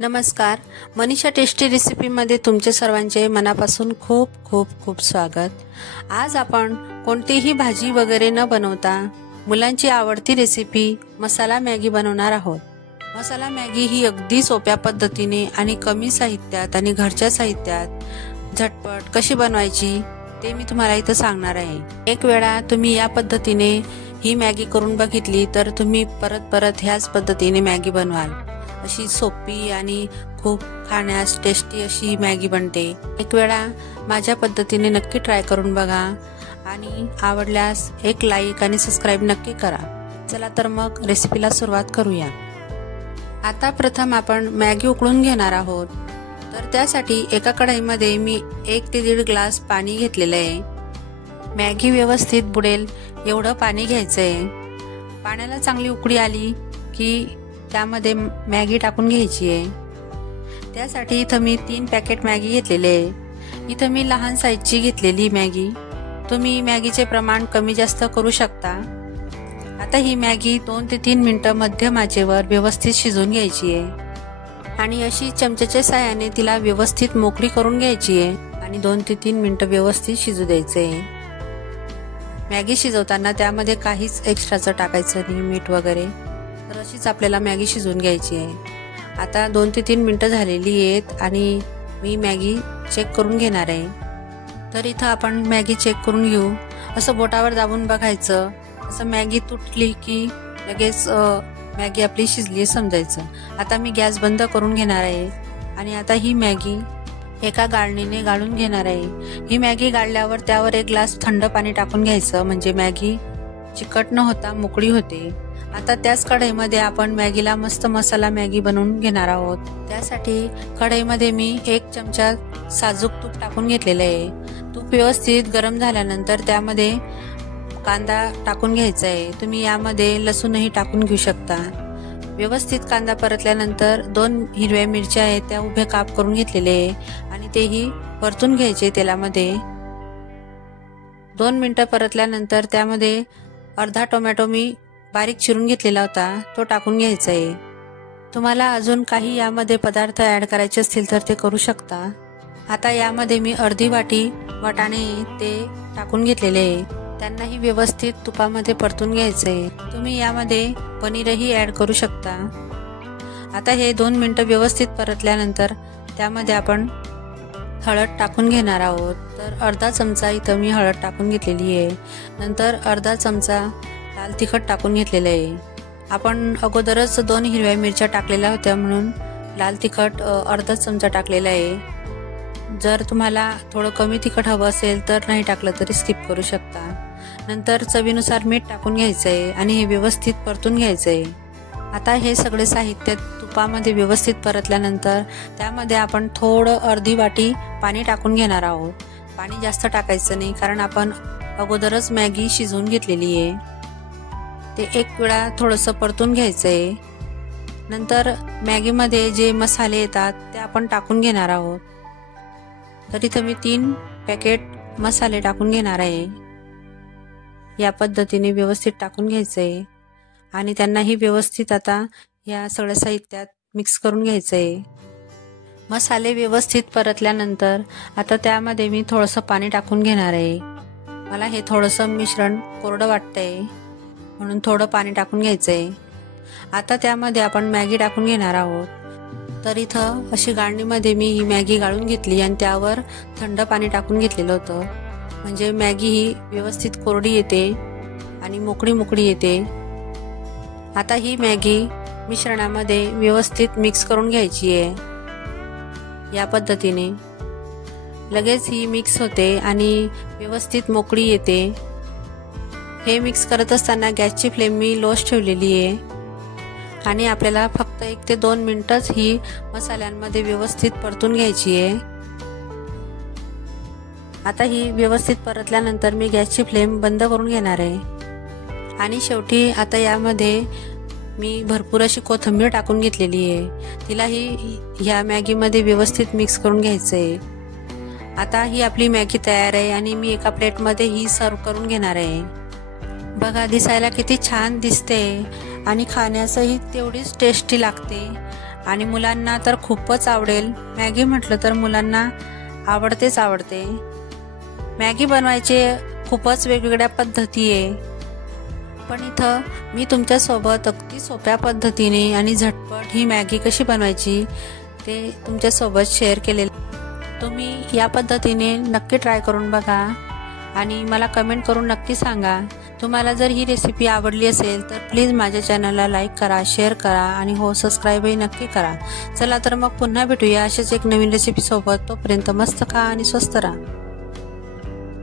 नमस्कार, मनीषा टेस्टी रेसिपीमध्ये तुमचे सर्वांचे मनापासून खूप खूप खूप स्वागत। आज आपण कोणतीही भाजी वगैरे न बनवता मुलांची आवडती रेसिपी मसाला मॅगी बनवणार आहोत। मसाला मॅगी ही अगदी सोप्या पद्धतीने आणि कमी साहित्यात आणि घरच्या साहित्यात झटपट कशी बनवायची ते मी तुम्हाला इथं सांगणार आहे। एक वेळा तुम्ही या पद्धतीने ही मॅगी करून बघितली तर तुम्ही परत परत ह्याच पद्धतीने मॅगी बनवाल। अशी सोपी आणि खूप खाण्यास टेस्टी अशी मॅगी बनते। एक वेळा माझ्या पद्धतीने नक्की ट्राय करून बघा आणि आवडल्यास एक लाईक आणि सबस्क्राइब नक्की करा। चला तर मग रेसिपीला सुरुवात करूया। आता प्रथम आपण मॅगी उकळून घेणार आहोत। तर त्यासाठी एका कढईमध्ये मी 1 ते 1.5 ग्लास पाणी घेतलेले आहे। मॅगी व्यवस्थित बुडेल एवढं पाणी घ्यायचंय। पाण्याला चांगली उकळी आली की त्यामध्ये मॅगी टाकून घ्यायची आहे। त्यासाठी इथं मी 3 पॅकेट मॅगी घेतलेले आहे। इथं मी लहान साईजची घेतलेली मॅगी। तुम्ही मॅगीचे प्रमाण कमी जास्त करू शकता। आता ही मॅगी 2 ते 3 मिनिटं मध्यम आचेवर व्यवस्थित शिजवून घ्यायची आहे आणि अशी चमच्याच्या साहाय्याने तिला व्यवस्थित मोकळी करून घ्यायची आहे आणि 2 ते 3 मिनिटं व्यवस्थित शिजू द्यायचे आहे। मॅगी शिजवताना त्यामध्ये काहीच एक्स्ट्राचं टाकायचं नाही, मीठ वगैरे। तर अशीच आपल्याला मॅगी शिजवून घ्यायची आहे। आता 2 ते 3 मिनिटं झालेली आहेत आणि मी मॅगी चेक करून घेणार आहे। तर इथं आपण मॅगी चेक करून घेऊ। असं बोटावर दाबून बघायचं। असं मॅगी तुटली की लगेच मॅगी आपली शिजली समजायचं। आता मी गॅस बंद करून घेणार आहे आणि आता ही मॅगी एका गाळणीने गाळून घेणार आहे। ही मॅगी गाळल्यावर त्यावर 1 ग्लास थंड पाणी टाकून घ्यायचं, म्हणजे मॅगी चिकट न होता मोकळी होते। आता त्याच कढईमध्ये आपण मॅगीला मस्त मसाला मॅगी बनवून घेणार आहोत। त्यासाठी कढईमध्ये मी 1 चमचा साजूक तूप टाकून घेतलेलं आहे। तूप व्यवस्थित गरम झाल्यानंतर त्यामध्ये कांदा टाकून घ्यायचा आहे। तुम्ही यामध्ये लसूणही टाकून घेऊ शकता। व्यवस्थित कांदा परतल्यानंतर 2 हिरव्या मिरच्या आहेत त्या उभे काप करून घेतलेले आहे आणि तेही परतून घ्यायचे तेलामध्ये। 2 मिनिटं परतल्यानंतर त्यामध्ये अर्धा टोमॅटो मी बारीक चिरून घेतलेला होता तो टाकून घ्यायचा आहे। तुम्हाला अजून काही यामध्ये पदार्थ ऍड करायचे असतील तर ते करू शकता। आता यामध्ये मी अर्धी वाटी वाटाणे ते टाकून घेतलेले आहे। त्यांनाही व्यवस्थित तुपामध्ये परतून घ्यायचे आहे। तुम्ही यामध्ये पनीरही ऍड करू शकता। आता हे 2 मिनिटं व्यवस्थित परतल्यानंतर त्यामध्ये आपण हळद टाकून घेणार आहोत। तर अर्धा चमचा इथं मी हळद टाकून घेतलेली आहे। नंतर अर्धा चमचा लाल तिखट टाकून घेतलेले आहे। आपण अगोदरच 2 हिरव्या मिरच्या टाकलेल्या होत्या म्हणून लाल तिखट अर्धा चमचा टाकलेला आहे। जर तुम्हाला थोडं कमी तिखट हवं असेल तर नाही टाकलं तरी स्किप करू शकता। नंतर चवीनुसार मीठ टाकून घ्यायचं आहे आणि हे व्यवस्थित परतून घ्यायचं आहे। आता हे सगळे साहित्य तुपामध्ये व्यवस्थित परतल्यानंतर त्यामध्ये आपण थोडं अर्धी वाटी पाणी टाकून घेणार आहोत। पाणी जास्त टाकायचं नाही कारण आपण अगोदरच मॅगी शिजवून घेतलेली आहे। ते एक वेळा थोडंसं परतून घ्यायचं आहे। नंतर मॅगीमध्ये जे मसाले येतात ते आपण टाकून घेणार आहोत। तर इथं मी 3 पॅकेट मसाले टाकून घेणार आहे। या पद्धतीने व्यवस्थित टाकून घ्यायचं आहे आणि त्यांनाही व्यवस्थित आता या सगळ्या साहित्यात मिक्स करून घ्यायचं आहे। मसाले व्यवस्थित परतल्यानंतर आता त्यामध्ये मी थोडंसं पाणी टाकून घेणार आहे। मला हे थोडंसं मिश्रण कोरडं वाटतंय म्हणून थोडं पाणी टाकून घ्यायचंय। आता त्यामध्ये आपण मॅगी टाकून घेणार आहोत। तर इथं अशी गाळणीमध्ये मी ही मॅगी गाळून घेतली आणि त्यावर थंड पाणी टाकून घेतलेलं होतं, म्हणजे मॅगी ही व्यवस्थित कोरडी येते आणि मोकळी मोकळी येते। आता ही मॅगी मिश्रणामध्ये व्यवस्थित मिक्स करून घ्यायची आहे। या पद्धतीने लगेच ही मिक्स होते आणि व्यवस्थित मोकळी येते। हे मिक्स करत असताना गॅसची फ्लेम मी लोच ठेवलेली आहे आणि आपल्याला फक्त 1 ते 2 मिनिटच ही मसाल्यांमध्ये व्यवस्थित परतून घ्यायची आहे। आता ही व्यवस्थित परतल्यानंतर मी गॅसची फ्लेम बंद करून घेणार आहे आणि शेवटी आता यामध्ये मी भरपूर अशी कोथिंबीर टाकून घेतलेली आहे। तिलाही ह्या मॅगीमध्ये व्यवस्थित मिक्स करून घ्यायचं आहे। आता ही आपली मॅगी तयार आहे आणि मी एका प्लेटमध्ये ही सर्व करून घेणार आहे। बघा दिसायला किती छान दिसते आणि खाण्यासही तेवढीच टेस्टी लागते आणि मुलांना तर खूपच आवडेल. मॅगी म्हटलं तर मुलांना आवडतेच आवडते. मॅगी बनवायचे खूपच वेगवेगळ्या पद्धती आहे, पण इथं मी तुमच्यासोबत अगदी सोप्या पद्धतीने आणि झटपट ही मॅगी कशी बनवायची ते तुमच्यासोबत शेअर केलेलं. तुम्ही या पद्धतीने नक्की ट्राय करून बघा आणि मला कमेंट करून नक्की सांगा. तुम्हाला जर ही रेसिपी आवडली असेल तर प्लीज माझ्या चॅनलला लाईक करा, शेअर करा आणि हो सबस्क्राईबही नक्की करा. चला तर मग पुन्हा भेटूया अशाच एक नवीन रेसिपी सोबत. तोपर्यंत मस्त खा आणि स्वस्त राहा.